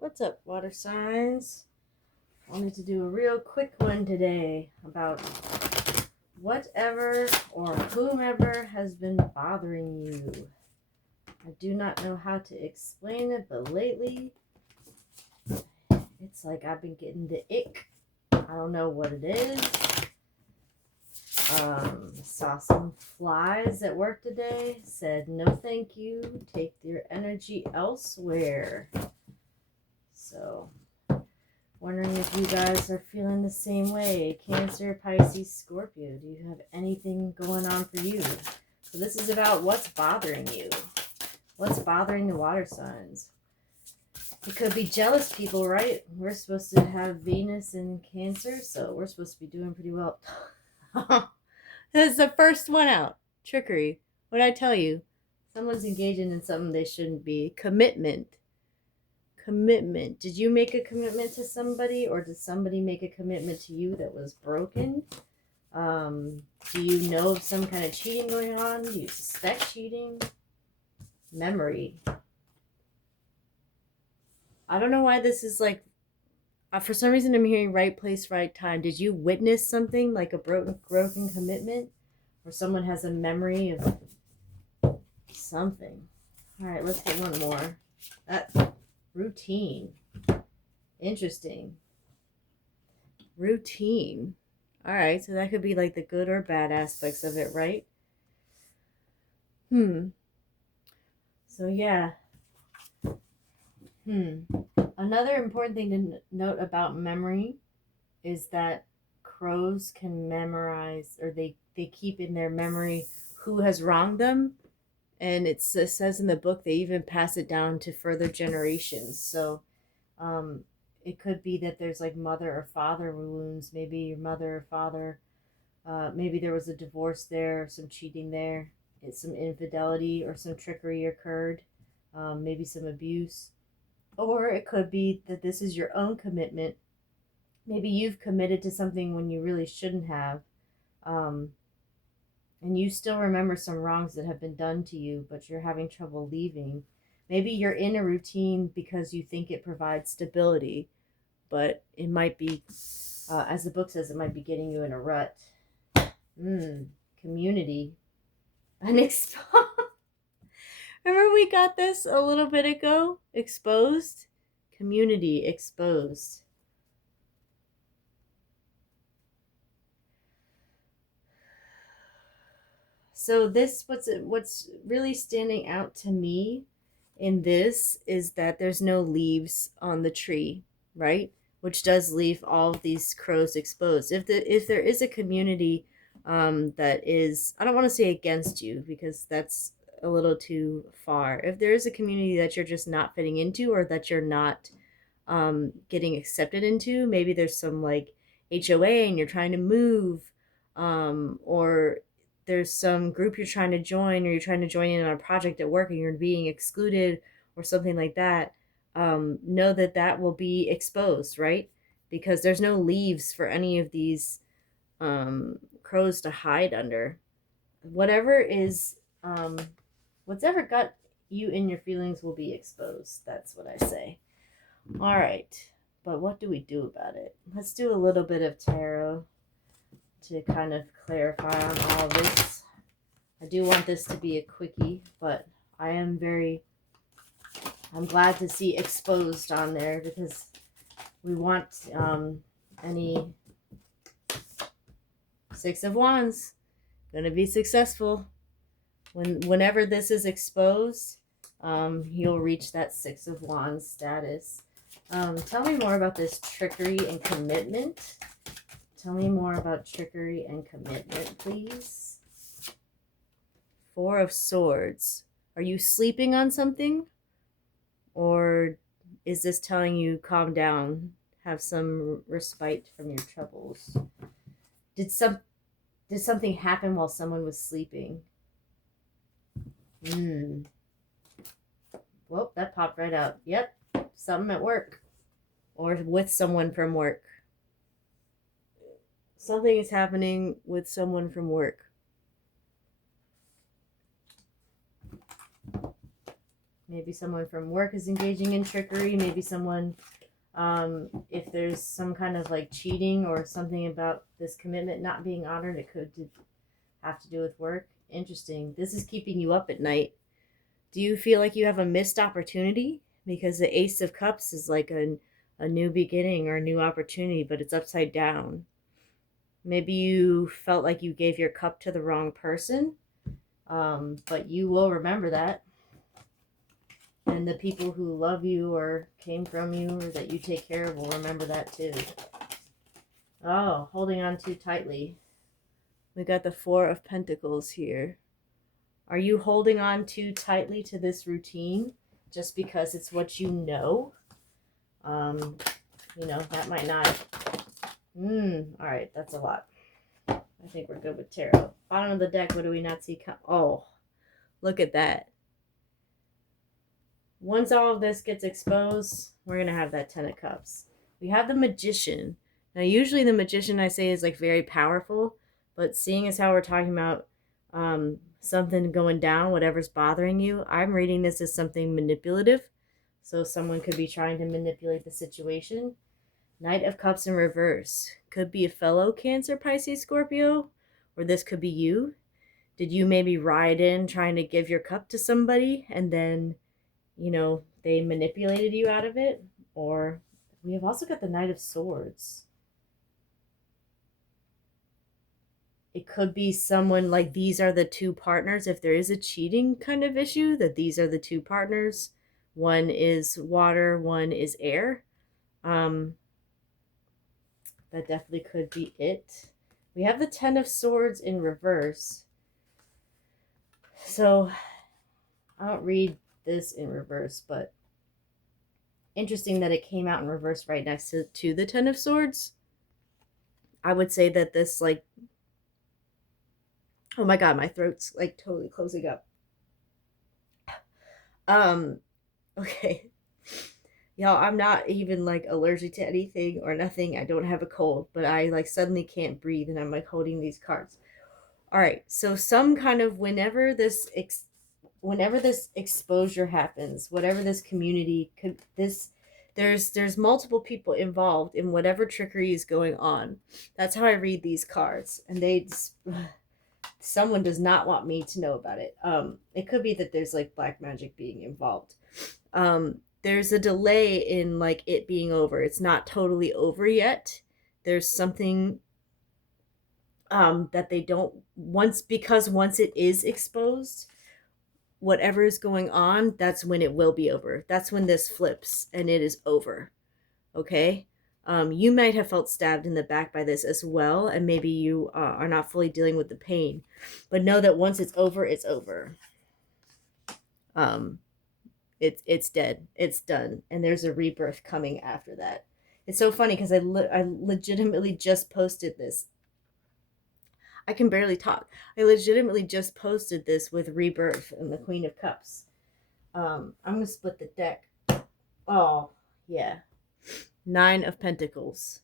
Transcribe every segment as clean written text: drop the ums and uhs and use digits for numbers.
What's up, water signs? Wanted to do a real quick one today about whatever or whomever has been bothering you. I do not know how to explain it, but lately it's like I've been getting the ick. I don't know what it is. Saw some flies at work today. Said no thank you. Take your energy elsewhere. So wondering if you guys are feeling the same way. Cancer, Pisces, Scorpio. Do you have anything going on for you? So this is about what's bothering you. What's bothering the water signs? It could be jealous people, right? We're supposed to have Venus in Cancer, so we're supposed to be doing pretty well. That's the first one out. Trickery. What'd I tell you? Someone's engaging in something they shouldn't be. Commitment. Did you make a commitment to somebody, or did somebody make a commitment to you that was broken? Do you know of some kind of cheating going on? Do you suspect cheating? Memory. I don't know why this is like, for some reason I'm hearing right place, right time. Did you witness something like a broken commitment, or someone has a memory of something? All right, let's get one more. Routine. Interesting. Routine. All right, so that could be like the good or bad aspects of it, right? So yeah. Another important thing to note about memory is that crows can memorize, or they keep in their memory who has wronged them. And it says in the book they even pass it down to further generations. So it could be that there's like mother or father wounds. Maybe your mother or father, maybe there was a divorce there, some cheating there, some infidelity or some trickery occurred, maybe some abuse. Or it could be that this is your own commitment. Maybe you've committed to something when you really shouldn't have. And you still remember some wrongs that have been done to you, but you're having trouble leaving. Maybe you're in a routine because you think it provides stability, but it might be, as the book says, it might be getting you in a rut. Community. Remember we got this a little bit ago? Exposed? Community exposed. So what's really standing out to me in this is that there's no leaves on the tree, right? Which does leave all of these crows exposed. If there is a community that is, I don't want to say against you because that's a little too far. If there is a community that you're just not fitting into, or that you're not getting accepted into, maybe there's some like HOA and you're trying to move, or there's some group you're trying to join, or you're trying to join in on a project at work and you're being excluded or something like that, know that that will be exposed, right? Because there's no leaves for any of these crows to hide under. Whatever is, what's ever got you in your feelings will be exposed. That's what I say. All right, but what do we do about it? Let's do a little bit of tarot to kind of clarify on all this. I do want this to be a quickie, but I'm glad to see exposed on there, because we want any Six of Wands gonna be successful. Whenever this is exposed, you'll reach that Six of Wands status. Tell me more about this trickery and commitment. Tell me more about trickery and commitment, please. Four of Swords. Are you sleeping on something? Or is this telling you calm down, have some respite from your troubles? Did something happen while someone was sleeping? Well, that popped right out. Yep, something at work or with someone from work. Something is happening with someone from work. Maybe someone from work is engaging in trickery. Maybe someone, if there's some kind of like cheating or something about this commitment not being honored, it could have to do with work. Interesting. This is keeping you up at night. Do you feel like you have a missed opportunity? Because the Ace of Cups is like a new beginning or a new opportunity, but it's upside down. Maybe you felt like you gave your cup to the wrong person, but you will remember that. And the people who love you or came from you or that you take care of will remember that too. Oh, holding on too tightly. We got the Four of Pentacles here. Are you holding on too tightly to this routine just because it's what you know? You know, that might not. All right, that's a lot. I think we're good with tarot. Bottom of the deck, what do we not see? Oh, look at that. Once all of this gets exposed, we're going to have that Ten of Cups. We have the Magician. Now, usually the Magician, I say, is like very powerful. But seeing as how we're talking about something going down, whatever's bothering you, I'm reading this as something manipulative. So someone could be trying to manipulate the situation. Knight of Cups in reverse. Could be a fellow Cancer, Pisces, Scorpio. Or this could be you. Did you maybe ride in trying to give your cup to somebody and then, you know, they manipulated you out of it? Or we have also got the Knight of Swords. It could be someone like these are the two partners. If there is a cheating kind of issue, that these are the two partners. One is water, one is air. That definitely could be it. We have the Ten of Swords in reverse. So I don't read this in reverse, but interesting that it came out in reverse right next to the Ten of Swords. I would say that this, like, oh my god, my throat's like totally closing up. Okay. Y'all, I'm not even like allergic to anything or nothing. I don't have a cold, but I like suddenly can't breathe and I'm like holding these cards. All right, so some kind of whenever this exposure happens, whatever this community could there's multiple people involved in whatever trickery is going on. That's how I read these cards, and someone does not want me to know about it. It could be that there's like black magic being involved. There's a delay in like it being over. It's not totally over yet. There's something that they don't once it is exposed, whatever is going on, that's when it will be over. That's when this flips and it is over. Okay? You might have felt stabbed in the back by this as well, and maybe you are not fully dealing with the pain. But know that once it's over, it's over. It's dead. It's done. And there's a rebirth coming after that. It's so funny because I legitimately just posted this. I can barely talk. I legitimately just posted this with Rebirth and the Queen of Cups. I'm going to split the deck. Oh, yeah. Nine of Pentacles.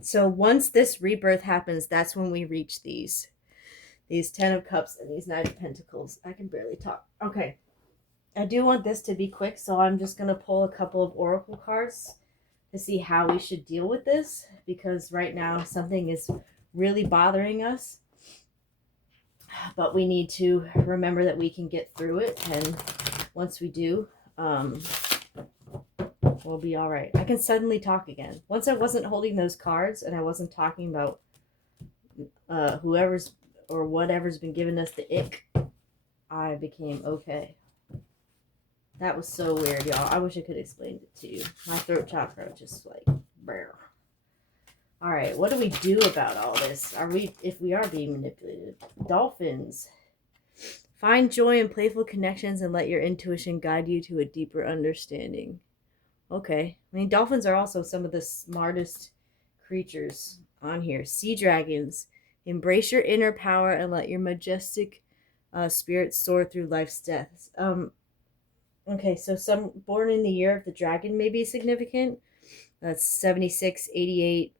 So once this rebirth happens, that's when we reach these Ten of Cups and these Nine of Pentacles. I can barely talk. Okay. I do want this to be quick, so I'm just going to pull a couple of oracle cards to see how we should deal with this, because right now something is really bothering us, but we need to remember that we can get through it, and once we do, we'll be all right. I can suddenly talk again. Once I wasn't holding those cards and I wasn't talking about whoever's or whatever's been giving us the ick, I became okay. That was so weird, y'all. I wish I could explain it to you. My throat chakra just like brr. All right, what do we do about all this? If we are being manipulated? Dolphins. Find joy in playful connections and let your intuition guide you to a deeper understanding. Okay. I mean, dolphins are also some of the smartest creatures on here. Sea dragons. Embrace your inner power and let your majestic spirit soar through life's deaths. Okay, so some born in the year of the dragon may be significant. That's 76, 88,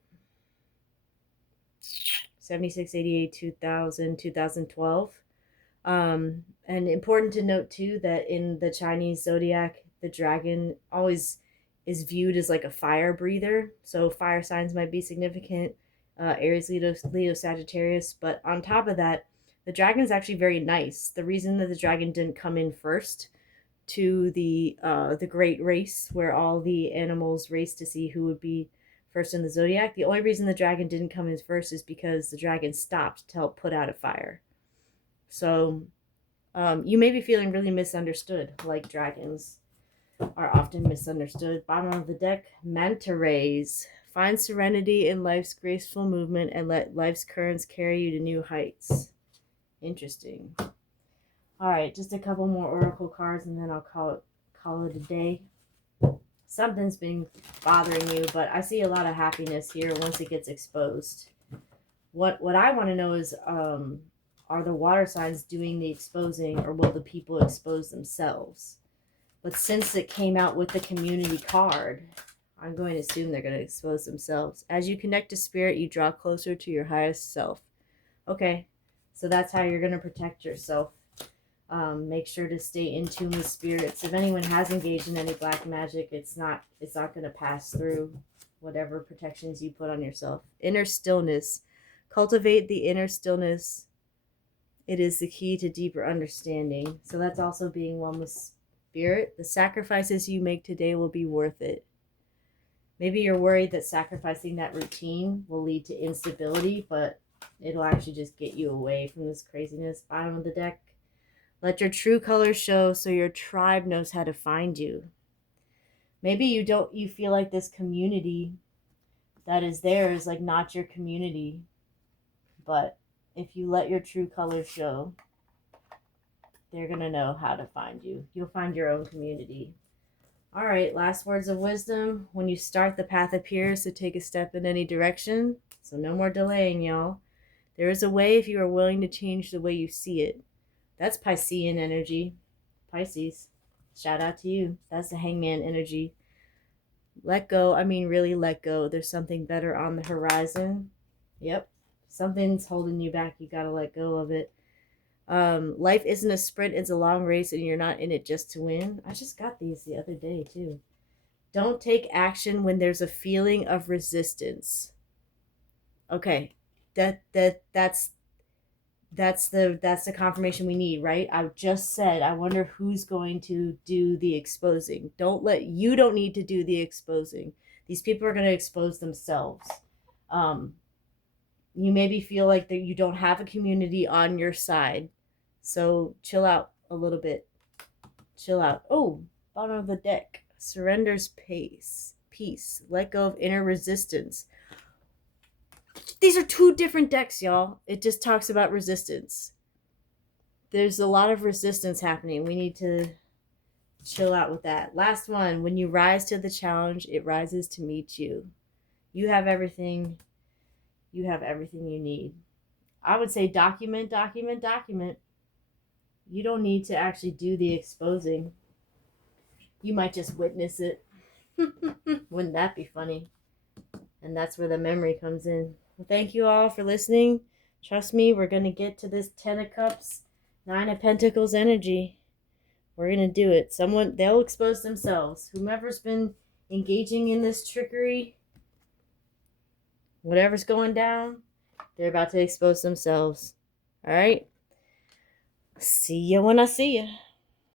2000, 2012. And important to note too that in the Chinese zodiac, the dragon always is viewed as like a fire breather. So fire signs might be significant, Aries, Leo, Sagittarius. But on top of that, the dragon is actually very nice. The reason that the dragon didn't come in first to the great race where all the animals race to see who would be first in the zodiac, the only reason the dragon didn't come in first is because the dragon stopped to help put out a fire. So you may be feeling really misunderstood, like dragons are often misunderstood. Bottom of the deck, manta rays. Find serenity in life's graceful movement and let life's currents carry you to new heights. Interesting. All right, just a couple more oracle cards and then I'll call it a day. Something's been bothering you, but I see a lot of happiness here once it gets exposed. What I want to know is are the water signs doing the exposing, or will the people expose themselves? But since it came out with the community card, I'm going to assume they're going to expose themselves. As you connect to spirit, you draw closer to your highest self. Okay, so that's how you're going to protect yourself. Make sure to stay in tune with spirits. If anyone has engaged in any black magic, it's not going to pass through whatever protections you put on yourself. Inner stillness. Cultivate the inner stillness. It is the key to deeper understanding. So that's also being one with spirit. The sacrifices you make today will be worth it. Maybe you're worried that sacrificing that routine will lead to instability, but it'll actually just get you away from this craziness. Bottom of the deck. Let your true colors show so your tribe knows how to find you. Maybe you feel like this community that is there is like not your community, but if you let your true colors show, they're going to know how to find you. You'll find your own community. All right, last words of wisdom. When you start, the path appears, so take a step in any direction. So no more delaying, y'all. There is a way if you are willing to change the way you see it. That's Piscean energy. Pisces, shout out to you. That's the hangman energy. Let go. I mean, really let go. There's something better on the horizon. Yep. Something's holding you back. You got to let go of it. Life isn't a sprint. It's a long race, and you're not in it just to win. I just got these the other day, too. Don't take action when there's a feeling of resistance. Okay. That's the confirmation we need, right? I just said, I wonder who's going to do the exposing. You don't need to do the exposing. These people are going to expose themselves. You maybe feel like that you don't have a community on your side. So chill out a little bit. Chill out. Oh, bottom of the deck. Surrenders pace. Peace. Let go of inner resistance. These are two different decks, y'all. It just talks about resistance. There's a lot of resistance happening. We need to chill out with that. Last one. When you rise to the challenge, it rises to meet you. You have everything. You have everything you need. I would say document. You don't need to actually do the exposing. You might just witness it. Wouldn't that be funny? And that's where the memory comes in. Well, thank you all for listening. Trust me, we're going to get to this 10 of Cups, 9 of Pentacles energy. We're going to do it. They'll expose themselves. Whomever's been engaging in this trickery, whatever's going down, they're about to expose themselves. All right? See ya when I see ya.